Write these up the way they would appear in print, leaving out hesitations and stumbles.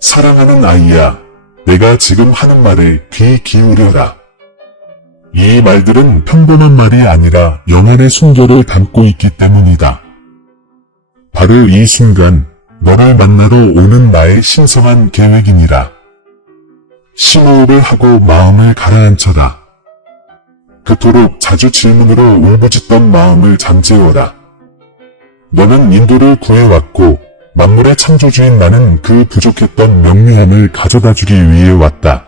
사랑하는 아이야, 내가 지금 하는 말에 귀 기울여라. 이 말들은 평범한 말이 아니라 영안의 순결을 담고 있기 때문이다. 바로 이 순간 너를 만나러 오는 나의 신성한 계획이니라. 심호흡을 하고 마음을 가라앉혀라. 그토록 자주 질문으로 울부짖던 마음을 잠재워라. 너는 인도를 구해왔고 만물의 창조주인 나는 그 부족했던 명료함을 가져다주기 위해 왔다.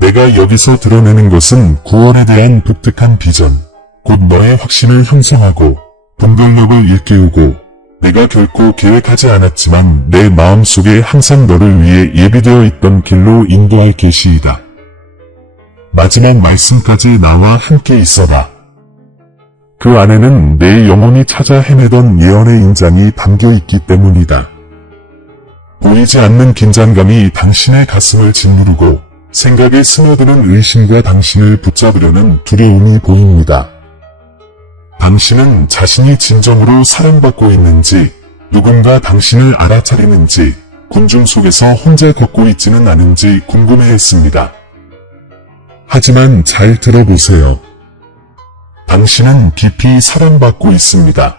내가 여기서 드러내는 것은 구원에 대한 독특한 비전, 곧 너의 확신을 형성하고 분별력을 일깨우고 내가 결코 계획하지 않았지만 내 마음속에 항상 너를 위해 예비되어 있던 길로 인도할 계시이다. 마지막 말씀까지 나와 함께 있어라. 그 안에는 내 영혼이 찾아 헤매던 예언의 인장이 담겨 있기 때문이다. 보이지 않는 긴장감이 당신의 가슴을 짓누르고 생각에 스며드는 의심과 당신을 붙잡으려는 두려움이 보입니다. 당신은 자신이 진정으로 사랑받고 있는지, 누군가 당신을 알아차리는지, 군중 속에서 혼자 걷고 있지는 않은지 궁금해했습니다. 하지만 잘 들어보세요. 당신은 깊이 사랑받고 있습니다.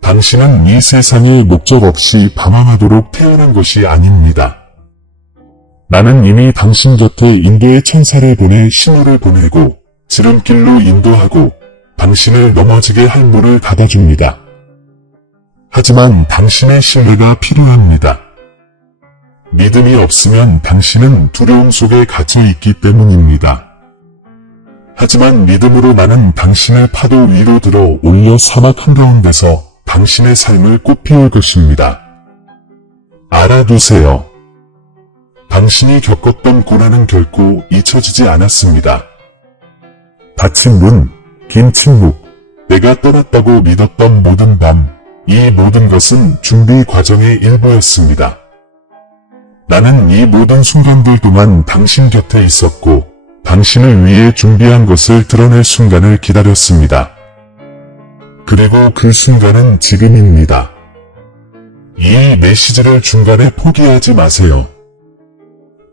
당신은 이 세상에 목적 없이 방황하도록 태어난 것이 아닙니다. 나는 이미 당신 곁에 인도의 천사를 보내 신호를 보내고 지름길로 인도하고 당신을 넘어지게 할 문을 닫아줍니다. 하지만 당신의 신뢰가 필요합니다. 믿음이 없으면 당신은 두려움 속에 갇혀 있기 때문입니다. 하지만 믿음으로 나는 당신을 파도 위로 들어 올려 사막 한가운데서 당신의 삶을 꽃피울 것입니다. 알아두세요. 당신이 겪었던 고난은 결코 잊혀지지 않았습니다. 닫힌 문, 긴 침묵, 내가 떠났다고 믿었던 모든 밤, 이 모든 것은 준비 과정의 일부였습니다. 나는 이 모든 순간들 동안 당신 곁에 있었고 당신을 위해 준비한 것을 드러낼 순간을 기다렸습니다. 그리고 그 순간은 지금입니다. 이 메시지를 중간에 포기하지 마세요.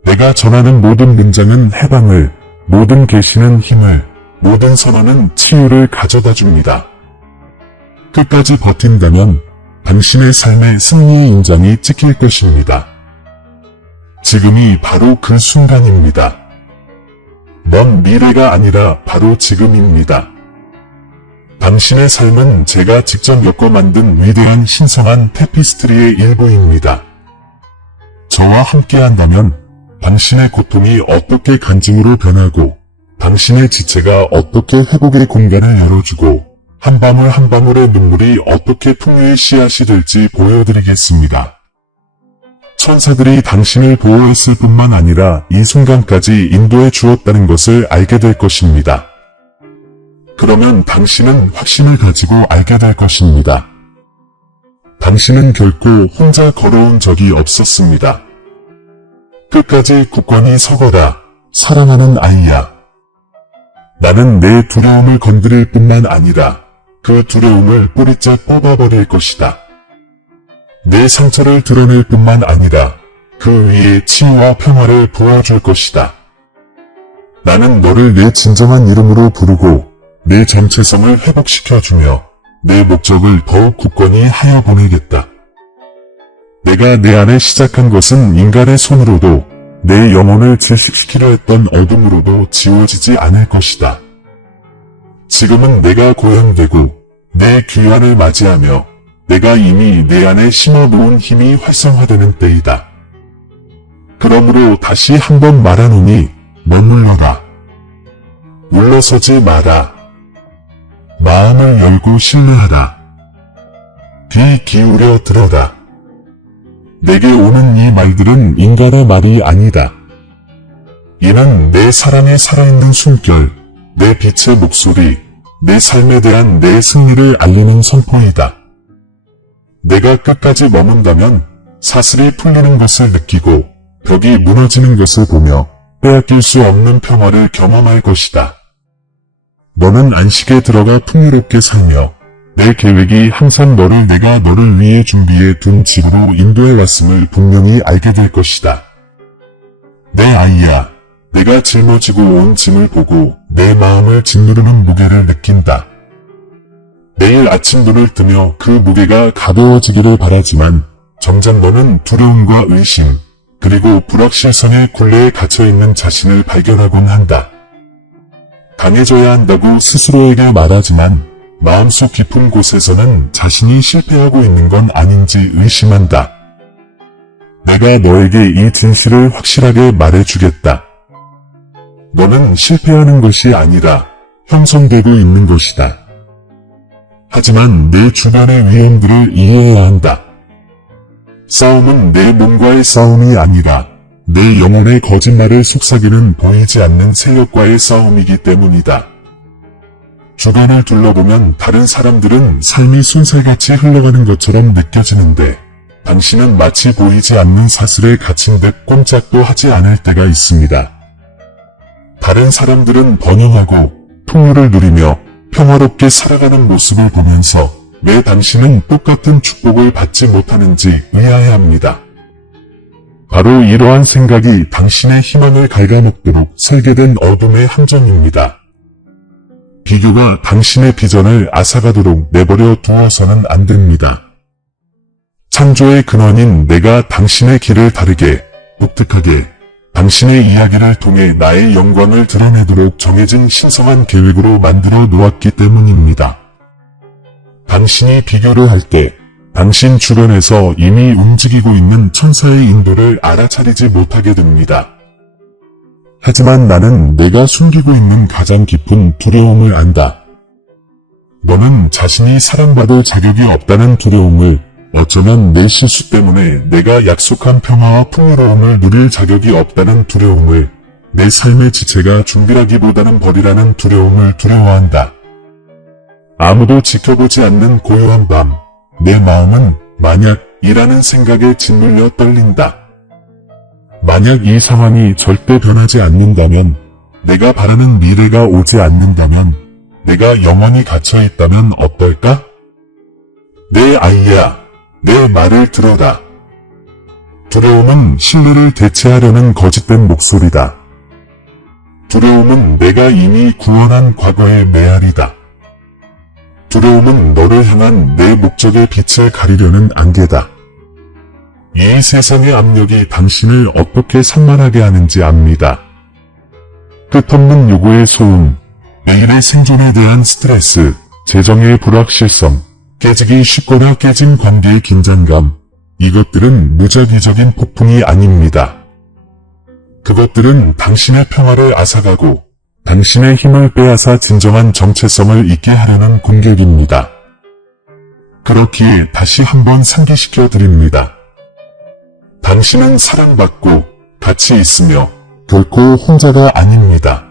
내가 전하는 모든 문장은 해방을, 모든 계시는 힘을, 모든 선언은 치유를 가져다 줍니다. 끝까지 버틴다면 당신의 삶의 승리의 인장이 찍힐 것입니다. 지금이 바로 그 순간입니다. 먼 미래가 아니라 바로 지금입니다. 당신의 삶은 제가 직접 엮어 만든 위대한 신성한 테피스트리의 일부입니다. 저와 함께한다면 당신의 고통이 어떻게 간증으로 변하고 당신의 지체가 어떻게 회복의 공간을 열어주고 한 방울 한 방울의 눈물이 어떻게 풍요의 씨앗이 될지 보여드리겠습니다. 천사들이 당신을 보호했을 뿐만 아니라 이 순간까지 인도해 주었다는 것을 알게 될 것입니다. 그러면 당신은 확신을 가지고 알게 될 것입니다. 당신은 결코 혼자 걸어온 적이 없었습니다. 끝까지 굳건히 서거라, 사랑하는 아이야. 나는 내 두려움을 건드릴 뿐만 아니라 그 두려움을 뿌리째 뽑아버릴 것이다. 내 상처를 드러낼 뿐만 아니라 그 위에 치유와 평화를 부어줄 것이다. 나는 너를 내 진정한 이름으로 부르고 내 정체성을 회복시켜주며 내 목적을 더욱 굳건히 하여 보내겠다. 내가 내 안에 시작한 것은 인간의 손으로도 내 영혼을 질식시키려 했던 어둠으로도 지워지지 않을 것이다. 지금은 내가 고향되고 내 귀환을 맞이하며 내가 이미 내 안에 심어놓은 힘이 활성화되는 때이다. 그러므로 다시 한번 말하노니 머물러라. 물러서지 마라. 마음을 열고 신뢰하라. 귀 기울여 들어라. 내게 오는 이 말들은 인간의 말이 아니다. 이는 내 사랑의 살아있는 숨결, 내 빛의 목소리, 내 삶에 대한 내 승리를 알리는 선포이다. 내가 끝까지 머문다면 사슬이 풀리는 것을 느끼고 벽이 무너지는 것을 보며 빼앗길 수 없는 평화를 경험할 것이다. 너는 안식에 들어가 풍요롭게 살며 내 계획이 항상 내가 너를 위해 준비해 둔 집으로 인도해 왔음을 분명히 알게 될 것이다. 내 아이야, 내가 짊어지고 온 짐을 보고 내 마음을 짓누르는 무게를 느낀다. 내일 아침 눈을 뜨며 그 무게가 가벼워지기를 바라지만 정작 너는 두려움과 의심, 그리고 불확실성의 굴레에 갇혀있는 자신을 발견하곤 한다. 강해져야 한다고 스스로에게 말하지만 마음속 깊은 곳에서는 자신이 실패하고 있는 건 아닌지 의심한다. 내가 너에게 이 진실을 확실하게 말해주겠다. 너는 실패하는 것이 아니라 형성되고 있는 것이다. 하지만 내 주변의 위험들을 이해해야 한다. 싸움은 내 몸과의 싸움이 아니라 내 영혼의 거짓말을 속삭이는 보이지 않는 세력과의 싸움이기 때문이다. 주변을 둘러보면 다른 사람들은 삶이 순살같이 흘러가는 것처럼 느껴지는데 당신은 마치 보이지 않는 사슬에 갇힌 듯 꼼짝도 하지 않을 때가 있습니다. 다른 사람들은 번영하고 풍요를 누리며 평화롭게 살아가는 모습을 보면서 왜 당신은 똑같은 축복을 받지 못하는지 의아해합니다. 바로 이러한 생각이 당신의 희망을 갉아먹도록 설계된 어둠의 함정입니다. 비교가 당신의 비전을 앗아가도록 내버려 두어서는 안 됩니다. 창조의 근원인 내가 당신의 길을 다르게, 독특하게, 당신의 이야기를 통해 나의 영광을 드러내도록 정해진 신성한 계획으로 만들어 놓았기 때문입니다. 당신이 비교를 할 때 당신 주변에서 이미 움직이고 있는 천사의 인도를 알아차리지 못하게 됩니다. 하지만 나는 내가 숨기고 있는 가장 깊은 두려움을 안다. 너는 자신이 사랑받을 자격이 없다는 두려움을, 어쩌면 내 실수 때문에 내가 약속한 평화와 풍요로움을 누릴 자격이 없다는 두려움을, 내 삶의 지체가 준비라기보다는 벌이라는 두려움을 두려워한다. 아무도 지켜보지 않는 고요한 밤, 내 마음은 만약이라는 생각에 짓눌려 떨린다. 만약 이 상황이 절대 변하지 않는다면, 내가 바라는 미래가 오지 않는다면, 내가 영원히 갇혀있다면 어떨까? 내 아이야, 내 말을 들어라. 두려움은 신뢰를 대체하려는 거짓된 목소리다. 두려움은 내가 이미 구원한 과거의 메아리다. 두려움은 너를 향한 내 목적의 빛을 가리려는 안개다. 이 세상의 압력이 당신을 어떻게 산만하게 하는지 압니다. 끝없는 요구의 소음, 매일의 생존에 대한 스트레스, 재정의 불확실성, 깨지기 쉽거나 깨진 관계의 긴장감, 이것들은 무작위적인 폭풍이 아닙니다. 그것들은 당신의 평화를 앗아가고 당신의 힘을 빼앗아 진정한 정체성을 잊게 하려는 공격입니다. 그렇기에 다시 한번 상기시켜 드립니다. 당신은 사랑받고 가치 있으며 결코 혼자가 아닙니다.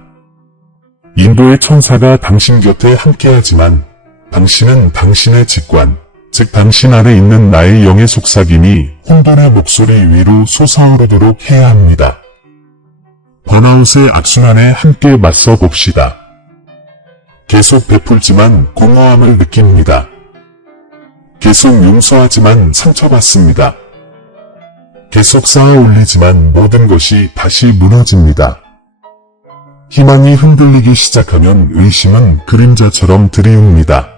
인도의 천사가 당신 곁에 함께하지만 당신은 당신의 직관, 즉 당신 안에 있는 나의 영의 속삭임이 혼돈의 목소리 위로 솟아오르도록 해야 합니다. 번아웃의 악순환에 함께 맞서 봅시다. 계속 베풀지만 공허함을 느낍니다. 계속 용서하지만 상처받습니다. 계속 쌓아 올리지만 모든 것이 다시 무너집니다. 희망이 흔들리기 시작하면 의심은 그림자처럼 들이웁니다.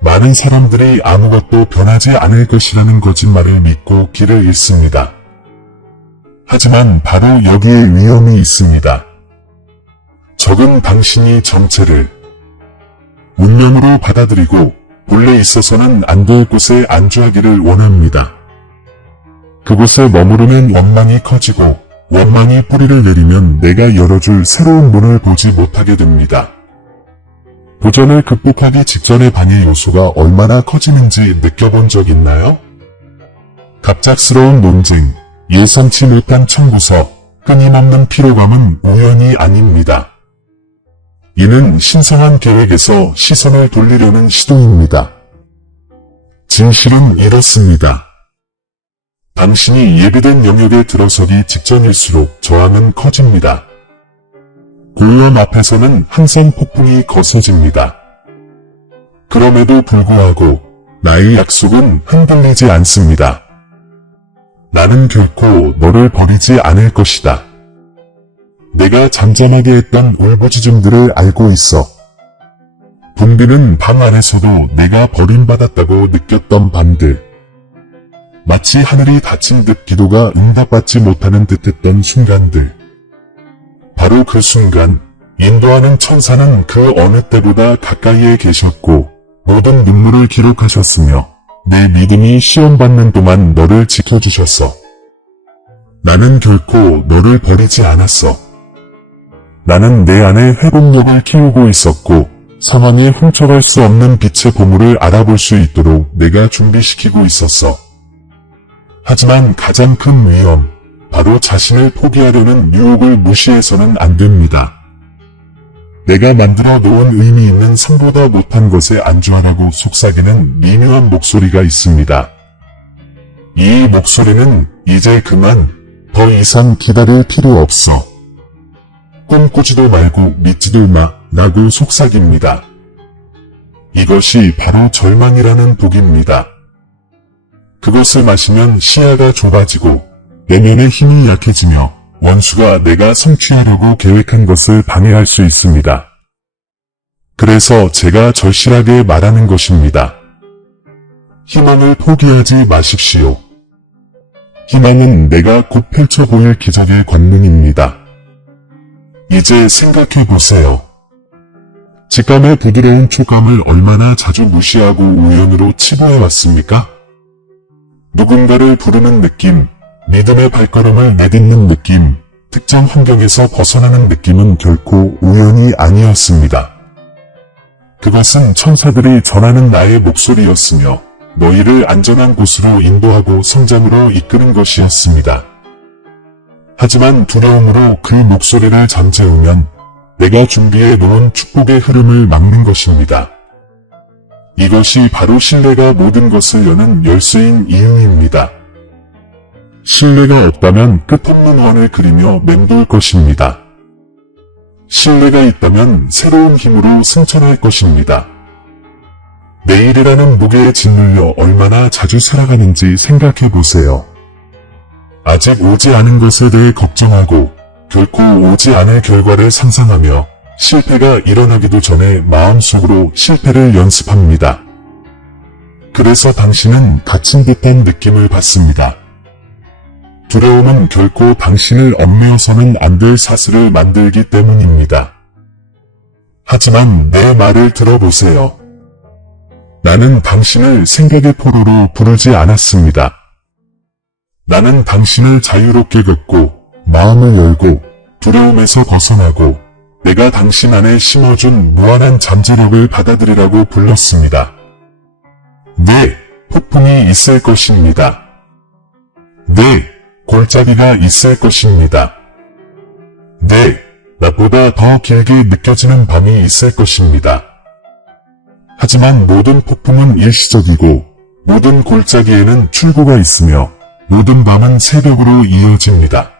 많은 사람들이 아무것도 변하지 않을 것이라는 거짓말을 믿고 길을 잃습니다. 하지만 바로 여기에 위험이 있습니다. 적은 당신이 정체를 운명으로 받아들이고 본래 있어서는 안 될 곳에 안주하기를 원합니다. 그곳에 머무르면 원망이 커지고 원망이 뿌리를 내리면 내가 열어줄 새로운 문을 보지 못하게 됩니다. 도전을 극복하기 직전의 방해 요소가 얼마나 커지는지 느껴본 적 있나요? 갑작스러운 논쟁, 예상치 못한 청구서, 끊임없는 피로감은 우연이 아닙니다. 이는 신성한 계획에서 시선을 돌리려는 시도입니다. 진실은 이렇습니다. 당신이 예비된 영역에 들어서기 직전일수록 저항은 커집니다. 고요함 앞에서는 항상 폭풍이 거세집니다. 그럼에도 불구하고 나의 약속은 흔들리지 않습니다. 나는 결코 너를 버리지 않을 것이다. 내가 잠잠하게 했던 울부짖음들을 알고 있어. 붐비는 방 안에서도 내가 버림받았다고 느꼈던 밤들. 마치 하늘이 닫힌 듯 기도가 응답받지 못하는 듯했던 순간들. 바로 그 순간 인도하는 천사는 그 어느 때보다 가까이에 계셨고 모든 눈물을 기록하셨으며 내 믿음이 시험받는 동안 너를 지켜주셨어. 나는 결코 너를 버리지 않았어. 나는 내 안에 회복력을 키우고 있었고 상황에 훔쳐갈 수 없는 빛의 보물을 알아볼 수 있도록 내가 준비시키고 있었어. 하지만 가장 큰 위험, 바로 자신을 포기하려는 유혹을 무시해서는 안 됩니다. 내가 만들어 놓은 의미 있는 상보다 못한 것에 안주하라고 속삭이는 미묘한 목소리가 있습니다. 이 목소리는 이제 그만, 더 이상 기다릴 필요 없어. 꿈꾸지도 말고 믿지도 마, 라고 속삭입니다. 이것이 바로 절망이라는 독입니다. 그것을 마시면 시야가 좁아지고 내면의 힘이 약해지며 원수가 내가 성취하려고 계획한 것을 방해할 수 있습니다. 그래서 제가 절실하게 말하는 것입니다. 희망을 포기하지 마십시오. 희망은 내가 곧 펼쳐 보일 기적의 권능입니다. 이제 생각해보세요. 직감의 부드러운 촉감을 얼마나 자주 무시하고 우연으로 치부해왔습니까? 누군가를 부르는 느낌, 믿음의 발걸음을 내딛는 느낌, 특정 환경에서 벗어나는 느낌은 결코 우연이 아니었습니다. 그것은 천사들이 전하는 나의 목소리였으며 너희를 안전한 곳으로 인도하고 성장으로 이끄는 것이었습니다. 하지만 두려움으로 그 목소리를 잠재우면 내가 준비해 놓은 축복의 흐름을 막는 것입니다. 이것이 바로 신뢰가 모든 것을 여는 열쇠인 이유입니다. 신뢰가 없다면 끝없는 원을 그리며 맴돌 것입니다. 신뢰가 있다면 새로운 힘으로 승천할 것입니다. 내일이라는 무게에 짓눌려 얼마나 자주 살아가는지 생각해 보세요. 아직 오지 않은 것에 대해 걱정하고 결코 오지 않을 결과를 상상하며 실패가 일어나기도 전에 마음속으로 실패를 연습합니다. 그래서 당신은 갇힌 듯한 느낌을 받습니다. 두려움은 결코 당신을 얽매어서는 안 될 사슬을 만들기 때문입니다. 하지만 내 말을 들어보세요. 나는 당신을 생각의 포로로 부르지 않았습니다. 나는 당신을 자유롭게 걷고 마음을 열고 두려움에서 벗어나고 내가 당신 안에 심어준 무한한 잠재력을 받아들이라고 불렀습니다. 네, 폭풍이 있을 것입니다. 네, 골짜기가 있을 것입니다. 네, 나보다 더 길게 느껴지는 밤이 있을 것입니다. 하지만 모든 폭풍은 일시적이고 모든 골짜기에는 출구가 있으며 모든 밤은 새벽으로 이어집니다.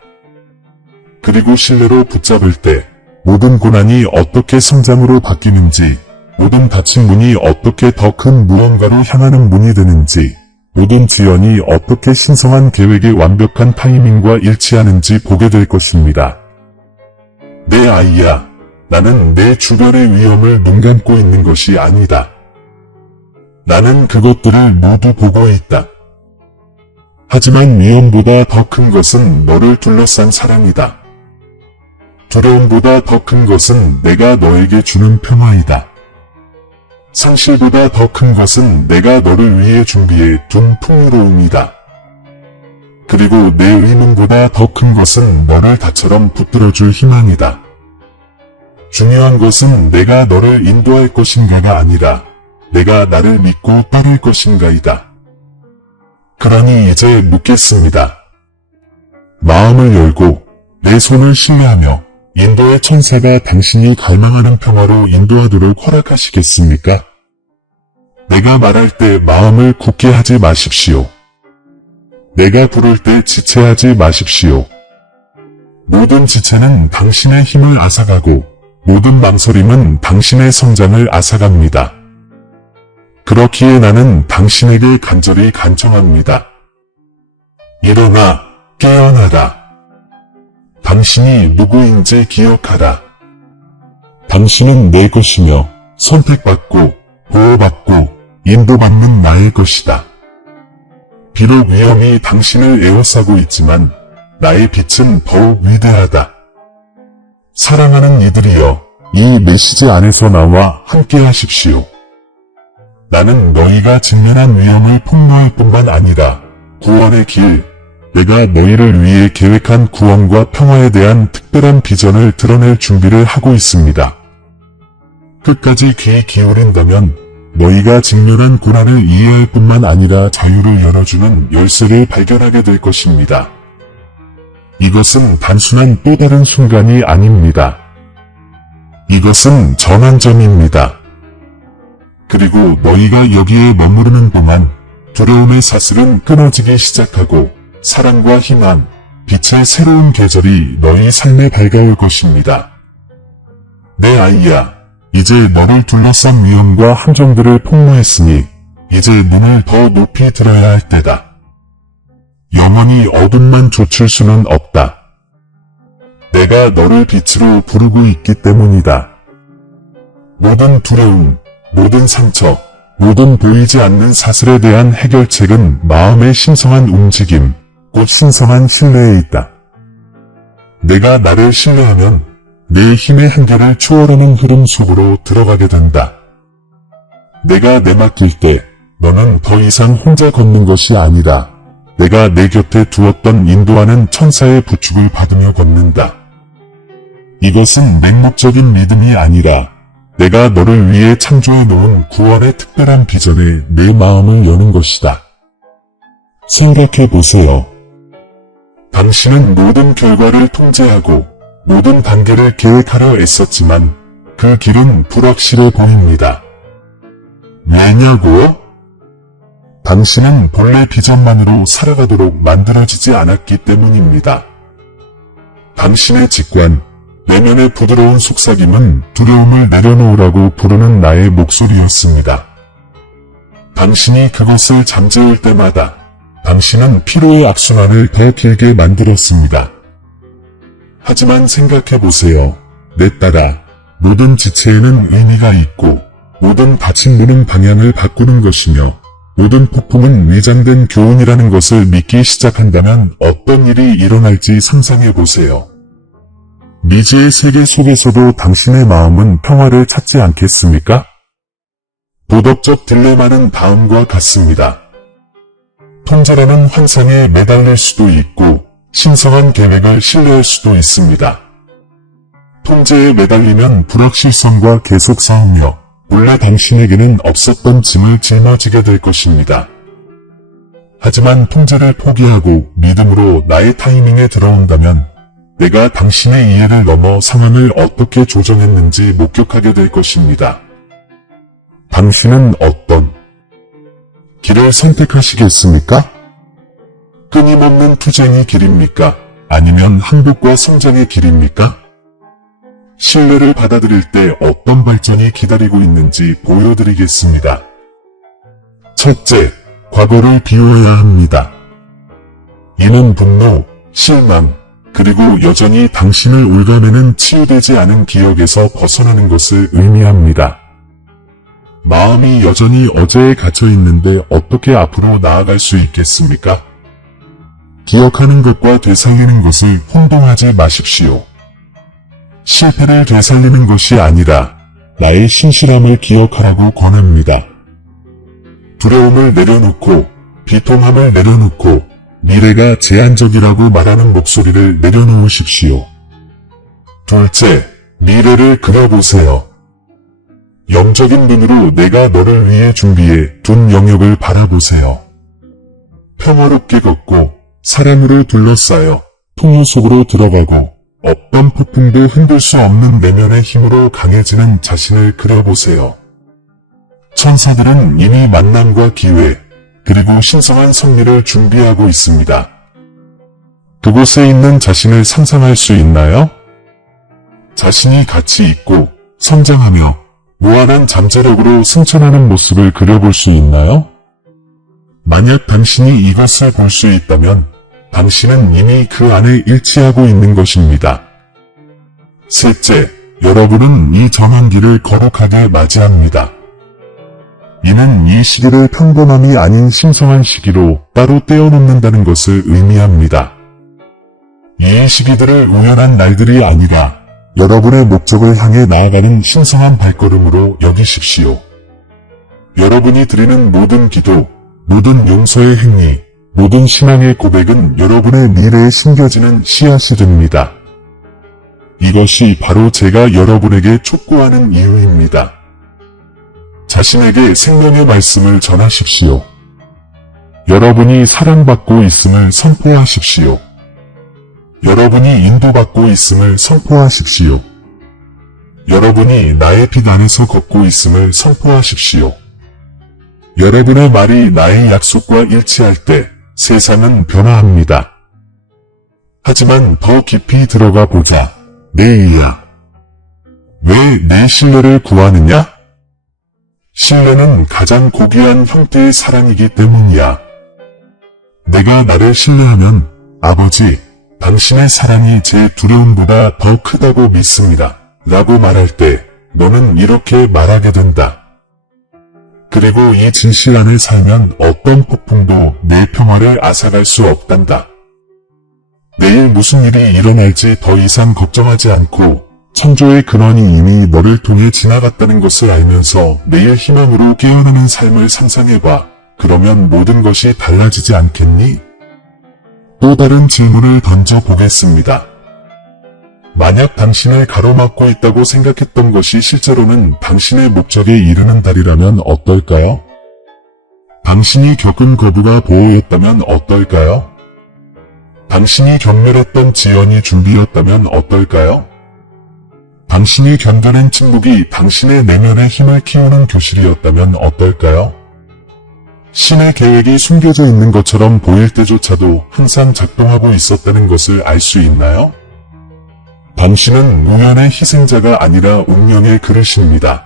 그리고 신뢰로 붙잡을 때 모든 고난이 어떻게 성장으로 바뀌는지, 모든 닫힌 문이 어떻게 더 큰 무언가로 향하는 문이 되는지, 모든 지연이 어떻게 신성한 계획의 완벽한 타이밍과 일치하는지 보게 될 것입니다. 내 아이야, 나는 내 주변의 위험을 눈 감고 있는 것이 아니다. 나는 그것들을 모두 보고 있다. 하지만 위험보다 더 큰 것은 너를 둘러싼 사랑이다. 두려움보다 더 큰 것은 내가 너에게 주는 평화이다. 상실보다 더 큰 것은 내가 너를 위해 준비해 둔 풍요로움이다. 그리고 내 의문보다 더 큰 것은 너를 다처럼 붙들어줄 희망이다. 중요한 것은 내가 너를 인도할 것인가가 아니라 내가 나를 믿고 따를 것인가이다. 그러니 이제 묻겠습니다. 마음을 열고 내 손을 신뢰하며 인도의 천사가 당신이 갈망하는 평화로 인도하도록 허락하시겠습니까? 내가 말할 때 마음을 굳게 하지 마십시오. 내가 부를 때 지체하지 마십시오. 모든 지체는 당신의 힘을 앗아가고 모든 망설임은 당신의 성장을 앗아갑니다. 그렇기에 나는 당신에게 간절히 간청합니다. 일어나, 깨어나라. 당신이 누구인지 기억하라. 당신은 내 것이며 선택받고 보호받고 인도받는 나의 것이다. 비록 위험이 당신을 에워싸고 있지만 나의 빛은 더욱 위대하다. 사랑하는 이들이여, 이 메시지 안에서 나와 함께 하십시오. 나는 너희가 직면한 위험을 폭로할 뿐만 아니라 구원의 길, 내가 너희를 위해 계획한 구원과 평화에 대한 특별한 비전을 드러낼 준비를 하고 있습니다. 끝까지 귀 기울인다면 너희가 직면한 고난을 이해할 뿐만 아니라 자유를 열어주는 열쇠를 발견하게 될 것입니다. 이것은 단순한 또 다른 순간이 아닙니다. 이것은 전환점입니다. 그리고 너희가 여기에 머무르는 동안 두려움의 사슬은 끊어지기 시작하고 사랑과 희망, 빛의 새로운 계절이 너희 삶에 밝아올 것입니다. 내 아이야, 이제 너를 둘러싼 위험과 함정들을 폭로했으니 이제 눈을 더 높이 들어야 할 때다. 영원히 어둠만 좇을 수는 없다. 내가 너를 빛으로 부르고 있기 때문이다. 모든 두려움, 모든 상처, 모든 보이지 않는 사슬에 대한 해결책은 마음의 신성한 움직임, 곧 신성한 신뢰에 있다. 내가 나를 신뢰하면 내 힘의 한계를 초월하는 흐름 속으로 들어가게 된다. 내가 내맡길 때 너는 더 이상 혼자 걷는 것이 아니라 내가 내 곁에 두었던 인도하는 천사의 부축을 받으며 걷는다. 이것은 맹목적인 믿음이 아니라 내가 너를 위해 창조해 놓은 구원의 특별한 비전에 내 마음을 여는 것이다. 생각해 보세요. 당신은 모든 결과를 통제하고 모든 단계를 계획하려 애썼지만 그 길은 불확실해 보입니다. 왜냐고? 당신은 본래 비전만으로 살아가도록 만들어지지 않았기 때문입니다. 당신의 직관, 내면의 부드러운 속삭임은 두려움을 내려놓으라고 부르는 나의 목소리였습니다. 당신이 그것을 잠재울 때마다 당신은 피로의 악순환을 더 길게 만들었습니다. 하지만 생각해보세요. 내 딸아, 모든 지체에는 의미가 있고 모든 닫힌 문은 방향을 바꾸는 것이며 모든 폭풍은 위장된 교훈이라는 것을 믿기 시작한다면 어떤 일이 일어날지 상상해보세요. 미지의 세계 속에서도 당신의 마음은 평화를 찾지 않겠습니까? 도덕적 딜레마는 다음과 같습니다. 통제라는 환상에 매달릴 수도 있고 신성한 계획을 신뢰할 수도 있습니다. 통제에 매달리면 불확실성과 계속 싸우며 본래 당신에게는 없었던 짐을 짊어지게 될 것입니다. 하지만 통제를 포기하고 믿음으로 나의 타이밍에 들어온다면 내가 당신의 이해를 넘어 상황을 어떻게 조정했는지 목격하게 될 것입니다. 당신은 어떤 길을 선택하시겠습니까? 끊임없는 투쟁의 길입니까? 아니면 행복과 성장의 길입니까? 신뢰를 받아들일 때 어떤 발전이 기다리고 있는지 보여드리겠습니다. 첫째, 과거를 비워야 합니다. 이는 분노, 실망, 그리고 여전히 당신을 올가매는 치유되지 않은 기억에서 벗어나는 것을 의미합니다. 마음이 여전히 어제에 갇혀 있는데 어떻게 앞으로 나아갈 수 있겠습니까? 기억하는 것과 되살리는 것을 혼동하지 마십시오. 실패를 되살리는 것이 아니라 나의 신실함을 기억하라고 권합니다. 두려움을 내려놓고 비통함을 내려놓고 미래가 제한적이라고 말하는 목소리를 내려놓으십시오. 둘째, 미래를 그려보세요. 영적인 눈으로 내가 너를 위해 준비해 둔 영역을 바라보세요. 평화롭게 걷고 사랑으로 둘러싸여 풍요 속으로 들어가고 어떤 폭풍도 흔들 수 없는 내면의 힘으로 강해지는 자신을 그려보세요. 천사들은 이미 만남과 기회, 그리고 신성한 승리를 준비하고 있습니다. 그곳에 있는 자신을 상상할 수 있나요? 자신이 가치 있고 성장하며 무한한 잠재력으로 승천하는 모습을 그려볼 수 있나요? 만약 당신이 이것을 볼 수 있다면 당신은 이미 그 안에 일치하고 있는 것입니다. 셋째, 여러분은 이 전환기를 거룩하게 맞이합니다. 이는 이 시기를 평범함이 아닌 신성한 시기로 따로 떼어놓는다는 것을 의미합니다. 이 시기들을 우연한 날들이 아니라 여러분의 목적을 향해 나아가는 신성한 발걸음으로 여기십시오. 여러분이 드리는 모든 기도, 모든 용서의 행위, 모든 신앙의 고백은 여러분의 미래에 심겨지는 씨앗이 됩니다. 이것이 바로 제가 여러분에게 촉구하는 이유입니다. 자신에게 생명의 말씀을 전하십시오. 여러분이 사랑받고 있음을 선포하십시오. 여러분이 인도받고 있음을 선포하십시오. 여러분이 나의 빛 안에서 걷고 있음을 선포하십시오. 여러분의 말이 나의 약속과 일치할 때 세상은 변화합니다. 하지만 더 깊이 들어가 보자. 내 이야. 왜 내 신뢰를 구하느냐? 신뢰는 가장 고귀한 형태의 사랑이기 때문이야. 내가 나를 신뢰하면 아버지, 당신의 사랑이 제 두려움보다 더 크다고 믿습니다. 라고 말할 때 너는 이렇게 말하게 된다. 그리고 이 진실 안에 살면 어떤 폭풍도 내 평화를 앗아갈 수 없단다. 내일 무슨 일이 일어날지 더 이상 걱정하지 않고 창조의 근원이 이미 너를 통해 지나갔다는 것을 알면서 내일 희망으로 깨어나는 삶을 상상해봐. 그러면 모든 것이 달라지지 않겠니? 또 다른 질문을 던져보겠습니다. 만약 당신을 가로막고 있다고 생각했던 것이 실제로는 당신의 목적에 이르는 달이라면 어떨까요? 당신이 겪은 거부가 보호였다면 어떨까요? 당신이 경멸했던 지연이 준비였다면 어떨까요? 당신이 견뎌낸 침묵이 당신의 내면의 힘을 키우는 교실이었다면 어떨까요? 신의 계획이 숨겨져 있는 것처럼 보일 때조차도 항상 작동하고 있었다는 것을 알 수 있나요? 당신은 우연의 희생자가 아니라 운명의 그릇입니다.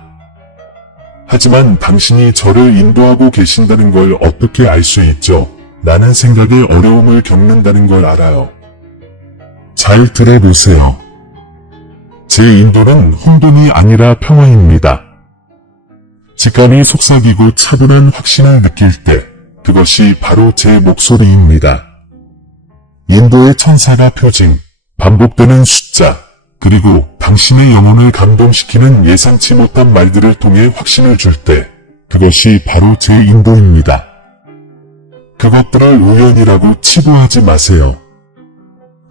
하지만 당신이 저를 인도하고 계신다는 걸 어떻게 알 수 있죠? 나는 생각에 어려움을 겪는다는 걸 알아요. 잘 들어보세요. 제 인도는 혼돈이 아니라 평화입니다. 직감이 속삭이고 차분한 확신을 느낄 때 그것이 바로 제 목소리입니다. 인도의 천사가 표징, 반복되는 숫자, 그리고 당신의 영혼을 감동시키는 예상치 못한 말들을 통해 확신을 줄 때 그것이 바로 제 인도입니다. 그것들을 우연이라고 치부하지 마세요.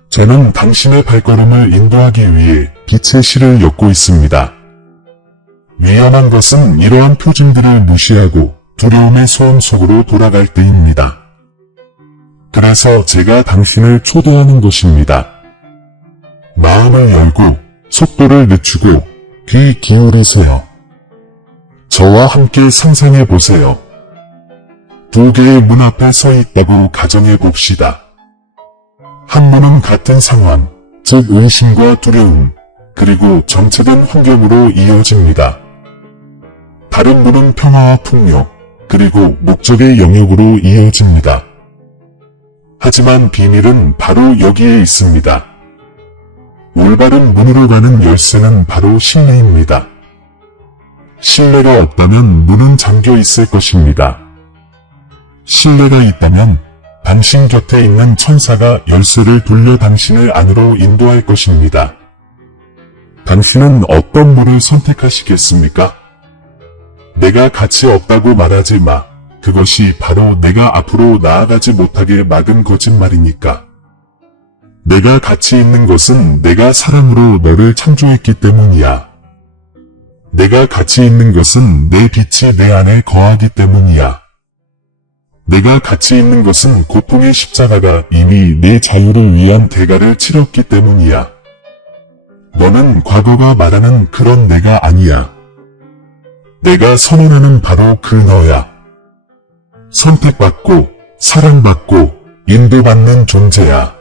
저는 당신의 발걸음을 인도하기 위해 빛의 실을 엮고 있습니다. 위험한 것은 이러한 표징들을 무시하고 두려움의 소음 속으로 돌아갈 때입니다. 그래서 제가 당신을 초대하는 것입니다. 마음을 열고 속도를 늦추고 귀 기울이세요. 저와 함께 상상해 보세요. 두 개의 문 앞에 서 있다고 가정해 봅시다. 한 문은 같은 상황, 즉 의심과 두려움, 그리고 정체된 환경으로 이어집니다. 다른 문은 평화와 풍요, 그리고 목적의 영역으로 이어집니다. 하지만 비밀은 바로 여기에 있습니다. 올바른 문으로 가는 열쇠는 바로 신뢰입니다. 신뢰가 없다면 문은 잠겨 있을 것입니다. 신뢰가 있다면 당신 곁에 있는 천사가 열쇠를 돌려 당신을 안으로 인도할 것입니다. 당신은 어떤 문을 선택하시겠습니까? 내가 가치 없다고 말하지 마. 그것이 바로 내가 앞으로 나아가지 못하게 막은 거짓말이니까. 내가 가치 있는 것은 내가 사랑으로 너를 창조했기 때문이야. 내가 가치 있는 것은 내 빛이 내 안에 거하기 때문이야. 내가 가치 있는 것은 고통의 십자가가 이미 내 자유를 위한 대가를 치렀기 때문이야. 너는 과거가 말하는 그런 내가 아니야. 내가 선언하는 바로 그 너야. 선택받고, 사랑받고, 인도받는 존재야.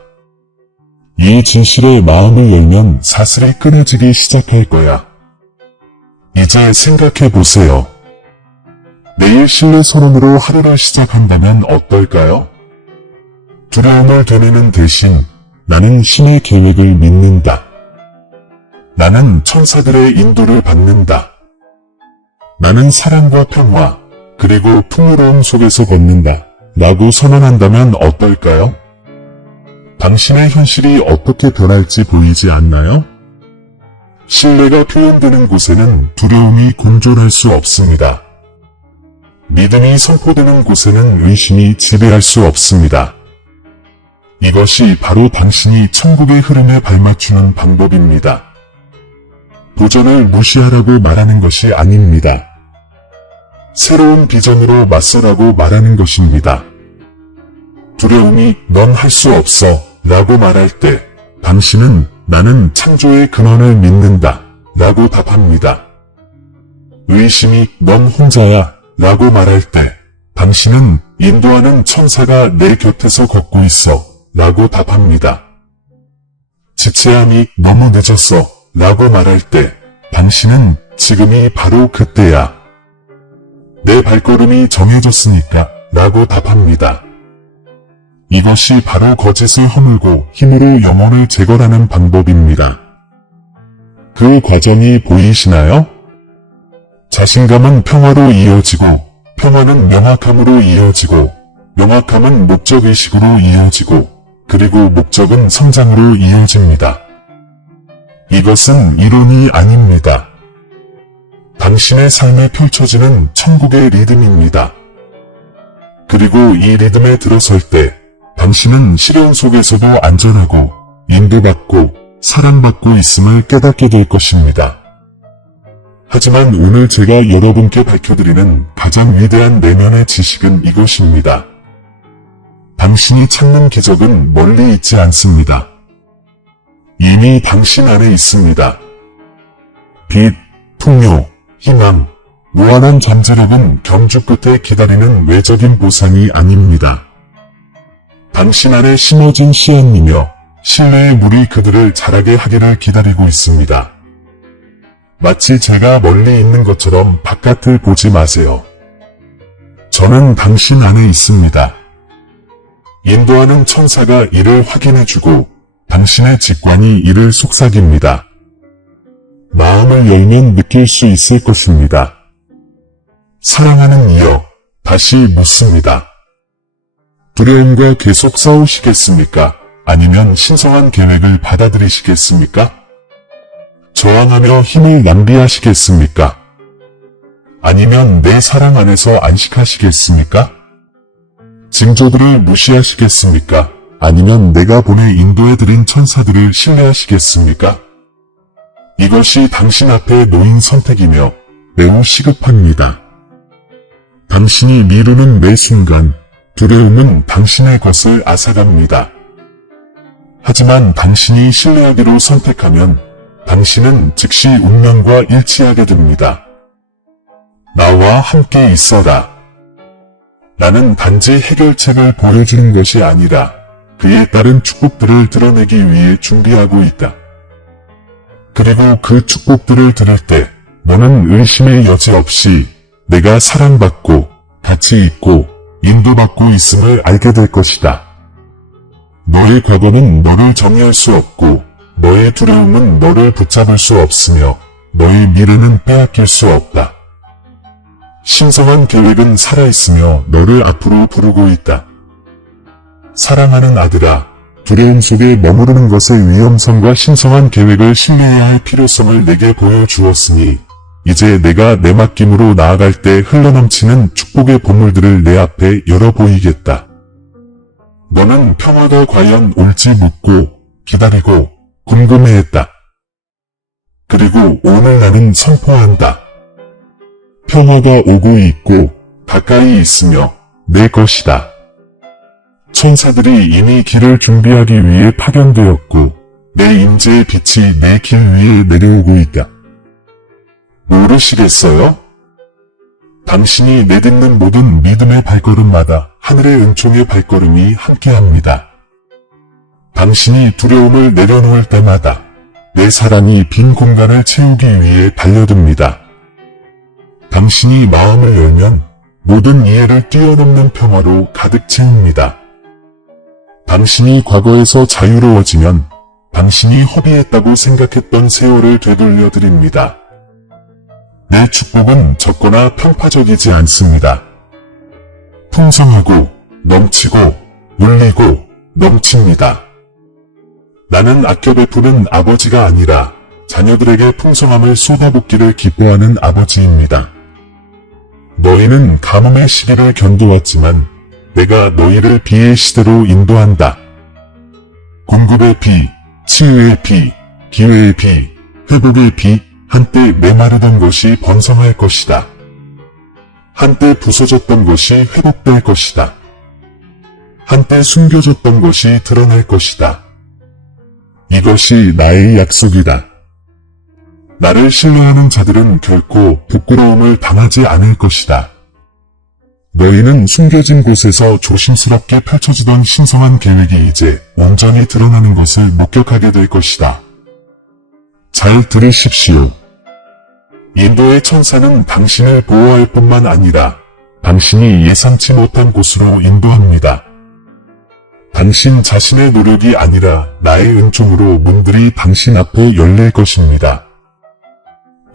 이 진실에 마음을 열면 사슬이 끊어지기 시작할 거야. 이제 생각해 보세요. 내일 실내 선언으로 하루를 시작한다면 어떨까요? 두려움을 되뇌는 대신 나는 신의 계획을 믿는다. 나는 천사들의 인도를 받는다. 나는 사랑과 평화, 그리고 풍요로움 속에서 걷는다. 라고 선언한다면 어떨까요? 당신의 현실이 어떻게 변할지 보이지 않나요? 신뢰가 표현되는 곳에는 두려움이 공존할 수 없습니다. 믿음이 선포되는 곳에는 의심이 지배할 수 없습니다. 이것이 바로 당신이 천국의 흐름에 발맞추는 방법입니다. 도전을 무시하라고 말하는 것이 아닙니다. 새로운 비전으로 맞서라고 말하는 것입니다. 두려움이 넌 할 수 없어 라고 말할 때 당신은 나는 창조의 근원을 믿는다 라고 답합니다. 의심이 넌 혼자야 라고 말할 때 당신은 인도하는 천사가 내 곁에서 걷고 있어 라고 답합니다. 지체함이 너무 늦었어 라고 말할 때 당신은 지금이 바로 그때야. 내 발걸음이 정해졌으니까 라고 답합니다. 이것이 바로 거짓을 허물고 힘으로 영혼을 제거하는 방법입니다. 그 과정이 보이시나요? 자신감은 평화로 이어지고, 평화는 명확함으로 이어지고, 명확함은 목적의식으로 이어지고, 그리고 목적은 성장으로 이어집니다. 이것은 이론이 아닙니다. 당신의 삶에 펼쳐지는 천국의 리듬입니다. 그리고 이 리듬에 들어설 때 당신은 시련 속에서도 안전하고 인도받고 사랑받고 있음을 깨닫게 될 것입니다. 하지만 오늘 제가 여러분께 밝혀드리는 가장 위대한 내면의 지식은 이것입니다. 당신이 찾는 기적은 멀리 있지 않습니다. 이미 당신 안에 있습니다. 빛, 풍요, 희망, 무한한 잠재력은 경주 끝에 기다리는 외적인 보상이 아닙니다. 당신 안에 심어진 씨앗이며 신뢰의 물이 그들을 자라게 하기를 기다리고 있습니다. 마치 제가 멀리 있는 것처럼 바깥을 보지 마세요. 저는 당신 안에 있습니다. 인도하는 천사가 이를 확인해주고 당신의 직관이 이를 속삭입니다. 마음을 열면 느낄 수 있을 것입니다. 사랑하는 이여, 다시 묻습니다. 두려움과 계속 싸우시겠습니까? 아니면 신성한 계획을 받아들이시겠습니까? 저항하며 힘을 낭비하시겠습니까? 아니면 내 사랑 안에서 안식하시겠습니까? 징조들을 무시하시겠습니까? 아니면 내가 보내 인도해드린 천사들을 신뢰하시겠습니까? 이것이 당신 앞에 놓인 선택이며 매우 시급합니다. 당신이 미루는 매 순간 두려움은 당신의 것을 앗아갑니다. 하지만 당신이 신뢰하기로 선택하면 당신은 즉시 운명과 일치하게 됩니다. 나와 함께 있어라. 나는 단지 해결책을 보여주는 것이 아니라 그에 따른 축복들을 드러내기 위해 준비하고 있다. 그리고 그 축복들을 들을 때 너는 의심의 여지 없이 내가 사랑받고 가치 있고 인도받고 있음을 알게 될 것이다. 너의 과거는 너를 정의할 수 없고 너의 두려움은 너를 붙잡을 수 없으며 너의 미래는 빼앗길 수 없다. 신성한 계획은 살아있으며 너를 앞으로 부르고 있다. 사랑하는 아들아, 두려움 속에 머무르는 것의 위험성과 신성한 계획을 신뢰해야 할 필요성을 내게 보여주었으니 이제 내가 내 맡김으로 나아갈 때 흘러넘치는 축복의 보물들을 내 앞에 열어 보이겠다. 너는 평화가 과연 올지 묻고 기다리고 궁금해했다. 그리고 오늘 나는 선포한다. 평화가 오고 있고 가까이 있으며 내 것이다. 천사들이 이미 길을 준비하기 위해 파견되었고 내 임재의 빛이 내 길 위에 내려오고 있다. 모르시겠어요? 당신이 내딛는 모든 믿음의 발걸음마다 하늘의 은총의 발걸음이 함께합니다. 당신이 두려움을 내려놓을 때마다 내 사랑이 빈 공간을 채우기 위해 달려듭니다. 당신이 마음을 열면 모든 이해를 뛰어넘는 평화로 가득 채웁니다. 당신이 과거에서 자유로워지면 당신이 허비했다고 생각했던 세월을 되돌려 드립니다. 내 축복은 적거나 편파적이지 않습니다. 풍성하고 넘치고 울리고 넘칩니다. 나는 아껴 베푸는 아버지가 아니라 자녀들에게 풍성함을 쏟아붓기를 기뻐하는 아버지입니다. 너희는 가뭄의 시기를 견뎌왔지만 내가 너희를 비의 시대로 인도한다. 공급의 비, 치유의 비, 기회의 비, 회복의 비, 한때 메마르던 것이 번성할 것이다. 한때 부서졌던 것이 회복될 것이다. 한때 숨겨졌던 것이 드러날 것이다. 이것이 나의 약속이다. 나를 신뢰하는 자들은 결코 부끄러움을 당하지 않을 것이다. 너희는 숨겨진 곳에서 조심스럽게 펼쳐지던 신성한 계획이 이제 온전히 드러나는 것을 목격하게 될 것이다. 잘 들으십시오. 인도의 천사는 당신을 보호할 뿐만 아니라 당신이 예상치 못한 곳으로 인도합니다. 당신 자신의 노력이 아니라 나의 은총으로 문들이 당신 앞에 열릴 것입니다.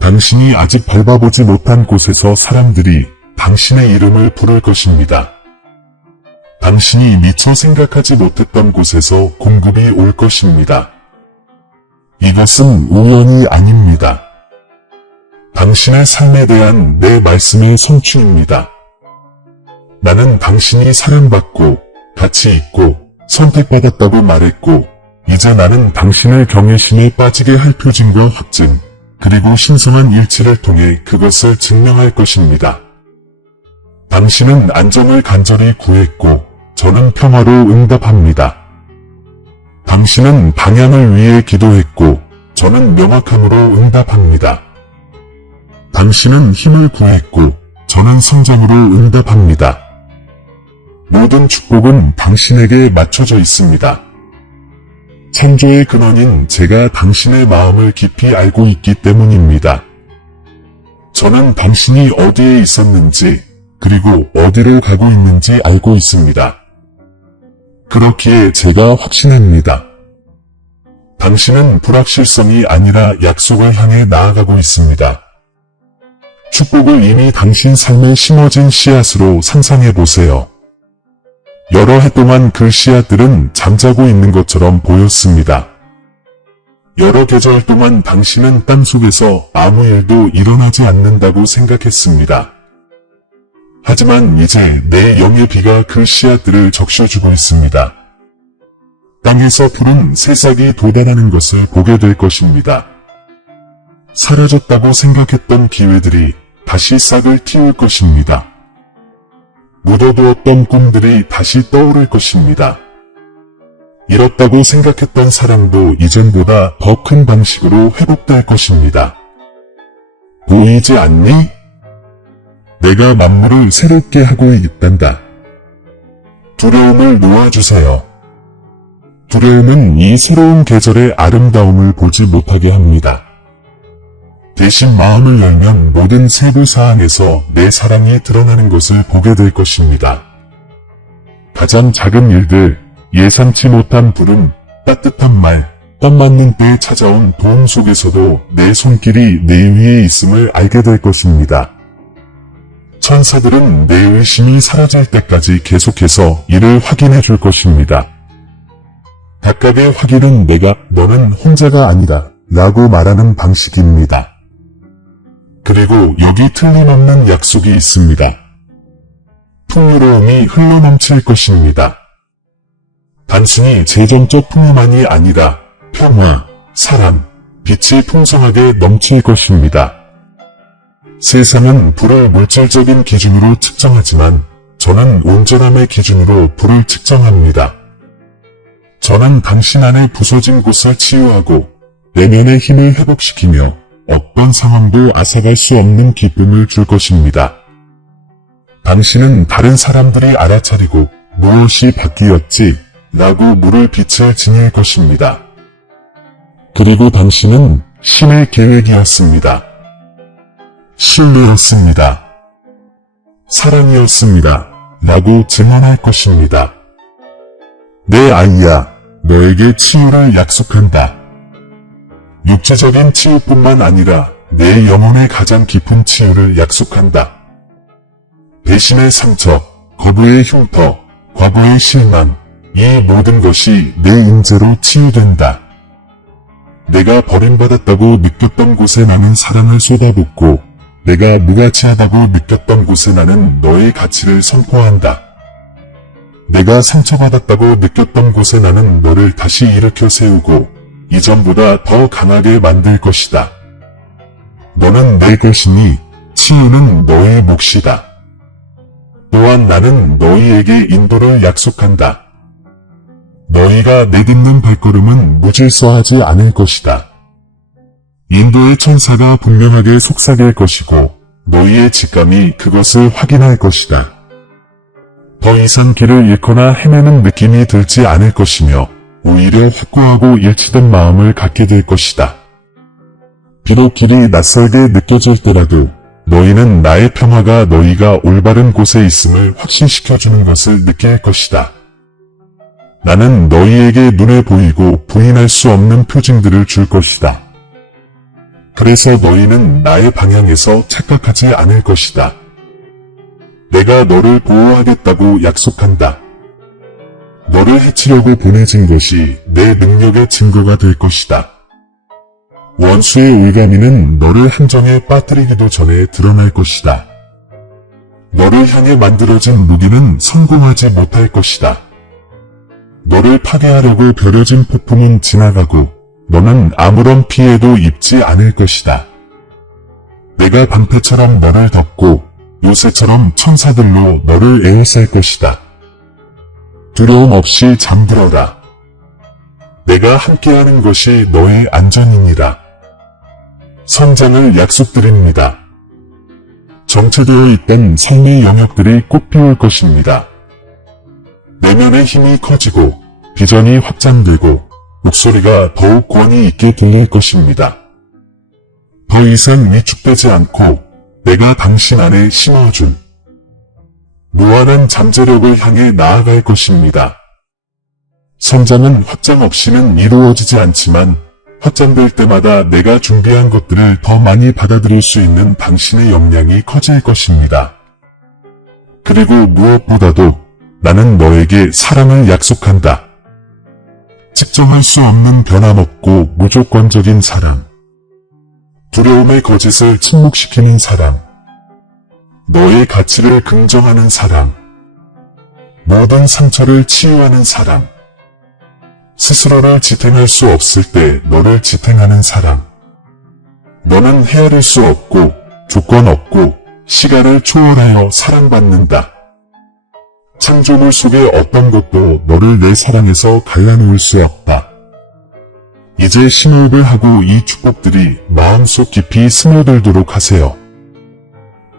당신이 아직 밟아보지 못한 곳에서 사람들이 당신의 이름을 부를 것입니다. 당신이 미처 생각하지 못했던 곳에서 공급이 올 것입니다. 이것은 우연이 아닙니다. 당신의 삶에 대한 내 말씀의 성취입니다. 나는 당신이 사랑받고 가치 있고 선택받았다고 말했고 이제 나는 당신을 경외심에 빠지게 할 표징과 확증 그리고 신성한 일치를 통해 그것을 증명할 것입니다. 당신은 안정을 간절히 구했고 저는 평화로 응답합니다. 당신은 방향을 위해 기도했고 저는 명확함으로 응답합니다. 당신은 힘을 구했고 저는 성장으로 응답합니다. 모든 축복은 당신에게 맞춰져 있습니다. 창조의 근원인 제가 당신의 마음을 깊이 알고 있기 때문입니다. 저는 당신이 어디에 있었는지 그리고 어디로 가고 있는지 알고 있습니다. 그렇기에 제가 확신합니다. 당신은 불확실성이 아니라 약속을 향해 나아가고 있습니다. 축복을 이미 당신 삶에 심어진 씨앗으로 상상해 보세요. 여러 해 동안 그 씨앗들은 잠자고 있는 것처럼 보였습니다. 여러 계절 동안 당신은 땅속에서 아무 일도 일어나지 않는다고 생각했습니다. 하지만 이제 내 영의 비가 그 씨앗들을 적셔주고 있습니다. 땅에서 푸른 새싹이 돋아나는 것을 보게 될 것입니다. 사라졌다고 생각했던 기회들이 다시 싹을 틔울 것입니다. 묻어두었던 꿈들이 다시 떠오를 것입니다. 잃었다고 생각했던 사랑도 이전보다 더 큰 방식으로 회복될 것입니다. 보이지 않니? 내가 만물을 새롭게 하고 있단다. 두려움을 놓아주세요. 두려움은 이 새로운 계절의 아름다움을 보지 못하게 합니다. 대신 마음을 열면 모든 세부 사항에서 내 사랑이 드러나는 것을 보게 될 것입니다. 가장 작은 일들, 예상치 못한 부름, 따뜻한 말, 딱 맞는 때에 찾아온 도움 속에서도 내 손길이 내 위에 있음을 알게 될 것입니다. 천사들은 내 의심이 사라질 때까지 계속해서 이를 확인해 줄 것입니다. 각각의 확인은 내가 너는 혼자가 아니다 라고 말하는 방식입니다. 그리고 여기 틀림없는 약속이 있습니다. 풍요로움이 흘러넘칠 것입니다. 단순히 재정적 풍요만이 아니라 평화, 사랑, 빛이 풍성하게 넘칠 것입니다. 세상은 불을 물질적인 기준으로 측정하지만 저는 온전함의 기준으로 불을 측정합니다. 저는 당신 안에 부서진 곳을 치유하고 내면의 힘을 회복시키며 어떤 상황도 앗아갈 수 없는 기쁨을 줄 것입니다. 당신은 다른 사람들이 알아차리고 무엇이 바뀌었지? 라고 물을 빛을 지닐 것입니다. 그리고 당신은 신의 계획이었습니다. 신뢰였습니다. 사랑이었습니다. 라고 증언할 것입니다. 내 아이야, 너에게 치유를 약속한다. 육체적인 치유뿐만 아니라 내 영혼의 가장 깊은 치유를 약속한다. 배신의 상처, 거부의 흉터, 과거의 실망, 이 모든 것이 내 인재로 치유된다. 내가 버림받았다고 느꼈던 곳에 나는 사랑을 쏟아붓고 내가 무가치하다고 느꼈던 곳에 나는 너의 가치를 선포한다. 내가 상처받았다고 느꼈던 곳에 나는 너를 다시 일으켜 세우고 이전보다 더 강하게 만들 것이다. 너는 내 것이니 치유는 너의 몫이다. 또한 나는 너희에게 인도를 약속한다. 너희가 내딛는 발걸음은 무질서하지 않을 것이다. 인도의 천사가 분명하게 속삭일 것이고 너희의 직감이 그것을 확인할 것이다. 더 이상 길을 잃거나 헤매는 느낌이 들지 않을 것이며 오히려 확고하고 일치된 마음을 갖게 될 것이다. 비록 길이 낯설게 느껴질 때라도 너희는 나의 평화가 너희가 올바른 곳에 있음을 확신시켜주는 것을 느낄 것이다. 나는 너희에게 눈에 보이고 부인할 수 없는 표징들을 줄 것이다. 그래서 너희는 나의 방향에서 착각하지 않을 것이다. 내가 너를 보호하겠다고 약속한다. 너를 해치려고 보내진 것이 내 능력의 증거가 될 것이다. 원수의 올가미는 너를 함정에 빠뜨리기도 전에 드러날 것이다. 너를 향해 만들어진 무기는 성공하지 못할 것이다. 너를 파괴하려고 버려진 폭풍은 지나가고 너는 아무런 피해도 입지 않을 것이다. 내가 방패처럼 너를 덮고 요새처럼 천사들로 너를 에워쌀 것이다. 두려움 없이 잠들어라. 내가 함께하는 것이 너의 안전이니라. 성장을 약속드립니다. 정체되어 있던 삶의 영역들이 꽃피울 것입니다. 내면의 힘이 커지고 비전이 확장되고 목소리가 더욱 권위 있게 들릴 것입니다. 더 이상 위축되지 않고 내가 당신 안에 심어준 무한한 잠재력을 향해 나아갈 것입니다. 성장은 확장 없이는 이루어지지 않지만 확장될 때마다 내가 준비한 것들을 더 많이 받아들일 수 있는 당신의 역량이 커질 것입니다. 그리고 무엇보다도 나는 너에게 사랑을 약속한다. 측정할 수 없는 변함없고 무조건적인 사랑. 두려움의 거짓을 침묵시키는 사랑. 너의 가치를 긍정하는 사랑. 모든 상처를 치유하는 사랑. 스스로를 지탱할 수 없을 때 너를 지탱하는 사랑. 너는 헤아릴 수 없고 조건 없고 시간을 초월하여 사랑받는다. 창조물 속의 어떤 것도 너를 내 사랑에서 갈라놓을 수 없다. 이제 심호흡을 하고 이 축복들이 마음속 깊이 스며들도록 하세요.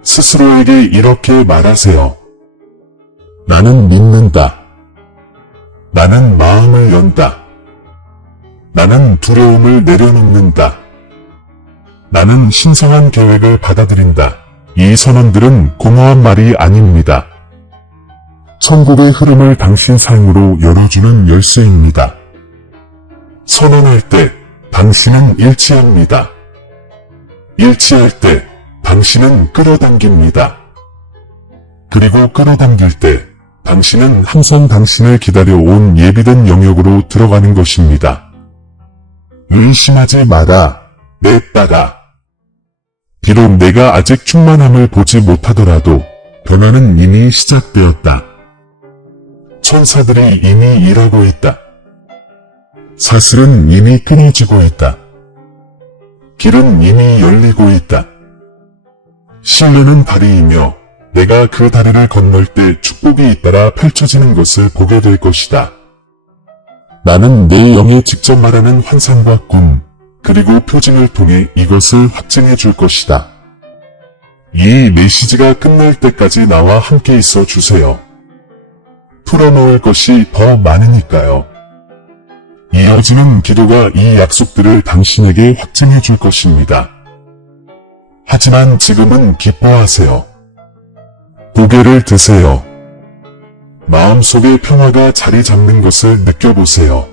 스스로에게 이렇게 말하세요. 나는 믿는다. 나는 마음을 연다. 나는 두려움을 내려놓는다. 나는 신성한 계획을 받아들인다. 이 선언들은 공허한 말이 아닙니다. 천국의 흐름을 당신 삶으로 열어주는 열쇠입니다. 선언할 때 당신은 일치합니다. 일치할 때 당신은 끌어당깁니다. 그리고 끌어당길 때 당신은 항상 당신을 기다려온 예비된 영역으로 들어가는 것입니다. 의심하지 마라, 내 딸아. 비록 내가 아직 충만함을 보지 못하더라도 변화는 이미 시작되었다. 천사들이 이미 일하고 있다. 사슬은 이미 끊어지고 있다. 길은 이미 열리고 있다. 신뢰는 다리이며 내가 그 다리를 건널 때 축복이 잇따라 펼쳐지는 것을 보게 될 것이다. 나는 내 영에 직접 말하는 환상과 꿈, 그리고 표징을 통해 이것을 확증해 줄 것이다. 이 메시지가 끝날 때까지 나와 함께 있어 주세요. 풀어놓을 것이 더 많으니까요. 이어지는 기도가 이 약속들을 당신에게 확증해 줄 것입니다. 하지만 지금은 기뻐하세요. 고개를 드세요. 마음속에 평화가 자리 잡는 것을 느껴보세요.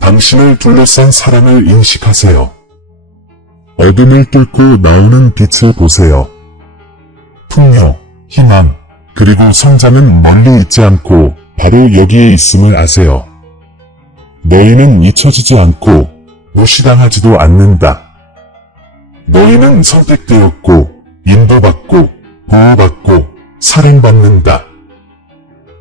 당신을 둘러싼 사랑을 인식하세요. 어둠을 뚫고 나오는 빛을 보세요. 풍요, 희망, 그리고 성장은 멀리 있지 않고 바로 여기에 있음을 아세요. 너희는 잊혀지지 않고 무시당하지도 않는다. 너희는 선택되었고 인도받고 보호받고 사랑받는다.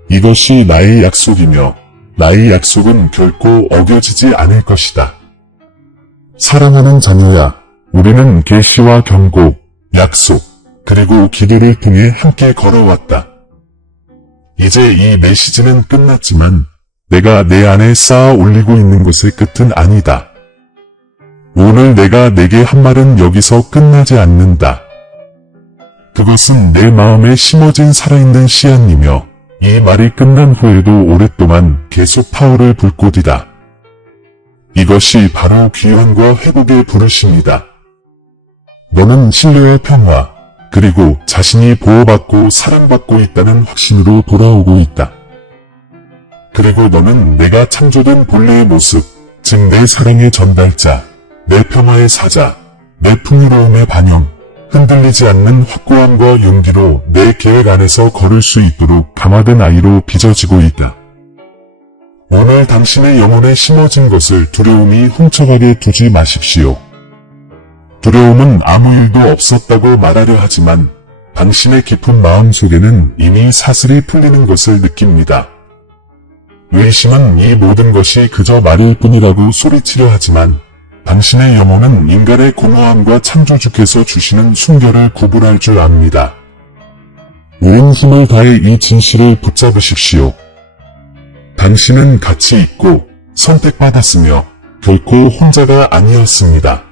이것이 나의 약속이며 나의 약속은 결코 어겨지지 않을 것이다. 사랑하는 자녀야, 우리는 계시와 경고, 약속, 그리고 기도를 통해 함께 걸어왔다. 이제 이 메시지는 끝났지만 내가 내 안에 쌓아 올리고 있는 것의 끝은 아니다. 오늘 내가 내게 한 말은 여기서 끝나지 않는다. 그것은 내 마음에 심어진 살아있는 씨앗이며 이 말이 끝난 후에도 오랫동안 계속 타오를 불꽃이다. 이것이 바로 귀환과 회복의 부르심이다. 너는 신뢰와 평화, 그리고 자신이 보호받고 사랑받고 있다는 확신으로 돌아오고 있다. 그리고 너는 내가 창조된 본래의 모습, 즉 내 사랑의 전달자, 내 평화의 사자, 내 풍요로움의 반영, 흔들리지 않는 확고함과 용기로 내 계획 안에서 걸을 수 있도록 감화된 아이로 빚어지고 있다. 오늘 당신의 영혼에 심어진 것을 두려움이 훔쳐가게 두지 마십시오. 두려움은 아무 일도 없었다고 말하려 하지만 당신의 깊은 마음 속에는 이미 사슬이 풀리는 것을 느낍니다. 의심은 이 모든 것이 그저 말일 뿐이라고 소리치려 하지만 당신의 영혼은 인간의 공허함과 창조주께서 주시는 순결을 구분할 줄 압니다. 온 힘을 다해 이 진실을 붙잡으십시오. 당신은 가치 있고 선택받았으며 결코 혼자가 아니었습니다.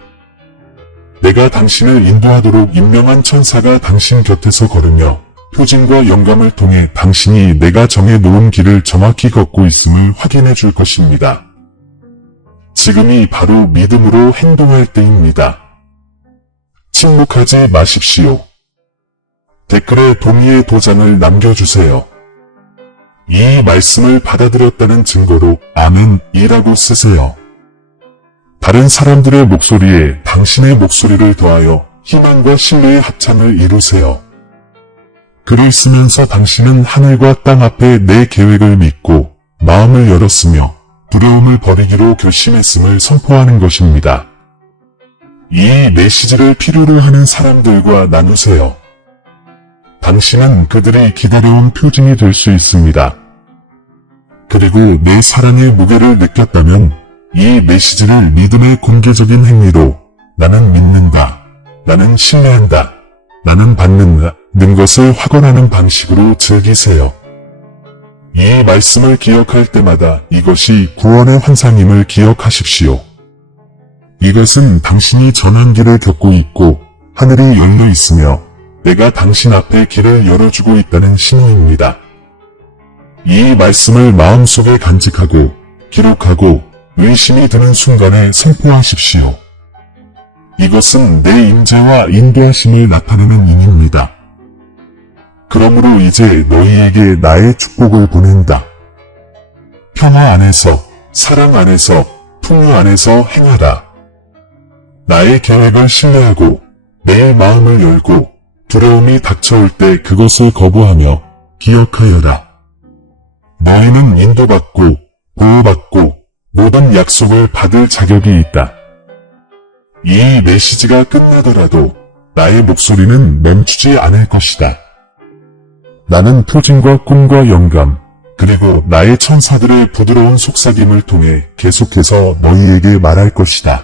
내가 당신을 인도하도록 임명한 천사가 당신 곁에서 걸으며 표징과 영감을 통해 당신이 내가 정해놓은 길을 정확히 걷고 있음을 확인해 줄 것입니다. 지금이 바로 믿음으로 행동할 때입니다. 침묵하지 마십시오. 댓글에 동의의 도장을 남겨주세요. 이 말씀을 받아들였다는 증거로 아멘이라고 쓰세요. 다른 사람들의 목소리에 당신의 목소리를 더하여 희망과 신뢰의 합창을 이루세요. 글을 쓰면서 당신은 하늘과 땅 앞에 내 계획을 믿고 마음을 열었으며 두려움을 버리기로 결심했음을 선포하는 것입니다. 이 메시지를 필요로 하는 사람들과 나누세요. 당신은 그들이 기다려온 표징이 될 수 있습니다. 그리고 내 사랑의 무게를 느꼈다면 이 메시지를 믿음의 공개적인 행위로 나는 믿는다, 나는 신뢰한다, 나는 받는다 는 것을 확언하는 방식으로 즐기세요. 이 말씀을 기억할 때마다 이것이 구원의 환상임을 기억하십시오. 이것은 당신이 전환기를 겪고 있고 하늘이 열려 있으며 내가 당신 앞에 길을 열어주고 있다는 신호입니다. 이 말씀을 마음속에 간직하고 기록하고 의심이 드는 순간에 선포하십시오. 이것은 내 임재와 인도하심을 나타내는 인입니다. 그러므로 이제 너희에게 나의 축복을 보낸다. 평화 안에서, 사랑 안에서, 풍요 안에서 행하라. 나의 계획을 신뢰하고 내 마음을 열고 두려움이 닥쳐올 때 그것을 거부하며 기억하여라. 너희는 인도받고 보호받고 모든 약속을 받을 자격이 있다. 이 메시지가 끝나더라도 나의 목소리는 멈추지 않을 것이다. 나는 표징과 꿈과 영감, 그리고 나의 천사들의 부드러운 속삭임을 통해 계속해서 너희에게 말할 것이다.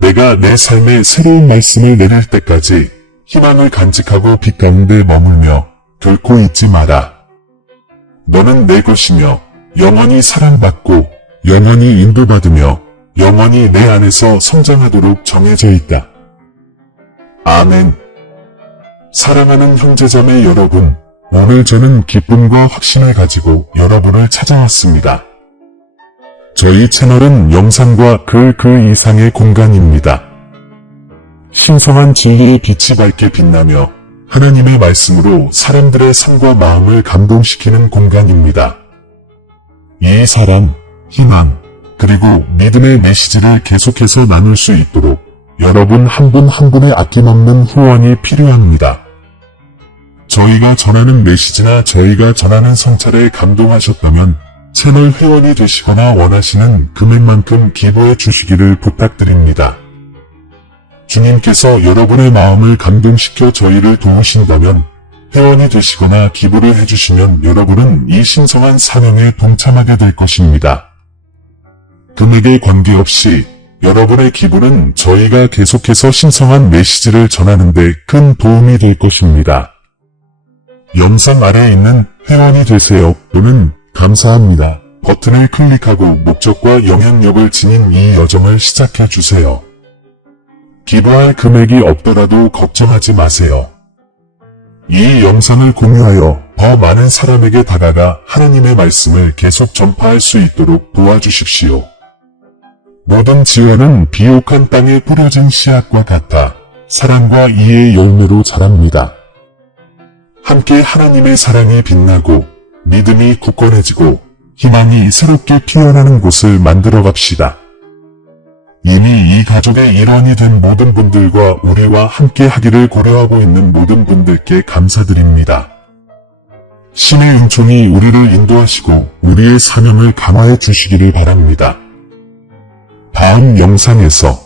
내가 내 삶에 새로운 말씀을 내릴 때까지 희망을 간직하고 빛 가운데 머물며 결코 잊지 마라. 너는 내 것이며 영원히 사랑받고 영원히 인도받으며 영원히 내 안에서 성장하도록 정해져 있다. 아멘. 사랑하는 형제자매 여러분, 오늘 저는 기쁨과 확신을 가지고 여러분을 찾아왔습니다. 저희 채널은 영상과 그 이상의 공간입니다. 신성한 진리의 빛이 밝게 빛나며 하나님의 말씀으로 사람들의 삶과 마음을 감동시키는 공간입니다. 이 사랑, 희망, 그리고 믿음의 메시지를 계속해서 나눌 수 있도록 여러분 한 분 한 분의 아낌없는 후원이 필요합니다. 저희가 전하는 메시지나 저희가 전하는 성찰에 감동하셨다면 채널 회원이 되시거나 원하시는 금액만큼 기부해 주시기를 부탁드립니다. 주님께서 여러분의 마음을 감동시켜 저희를 도우신다면 회원이 되시거나 기부를 해주시면 여러분은 이 신성한 사명에 동참하게 될 것입니다. 금액에 관계없이 여러분의 기부는 저희가 계속해서 신성한 메시지를 전하는 데 큰 도움이 될 것입니다. 영상 아래에 있는 회원이 되세요 또는 감사합니다 버튼을 클릭하고 목적과 영향력을 지닌 이 여정을 시작해 주세요. 기부할 금액이 없더라도 걱정하지 마세요. 이 영상을 공유하여 더 많은 사람에게 다가가 하나님의 말씀을 계속 전파할 수 있도록 도와주십시오. 모든 지혜는 비옥한 땅에 뿌려진 씨앗과 같아 사랑과 이해의 열매로 자랍니다. 함께 하나님의 사랑이 빛나고 믿음이 굳건해지고 희망이 새롭게 피어나는 곳을 만들어 갑시다. 이미 이 가족의 일원이 된 모든 분들과 우리와 함께 하기를 고려하고 있는 모든 분들께 감사드립니다. 신의 은총이 우리를 인도하시고 우리의 사명을 감화해 주시기를 바랍니다. 다음 영상에서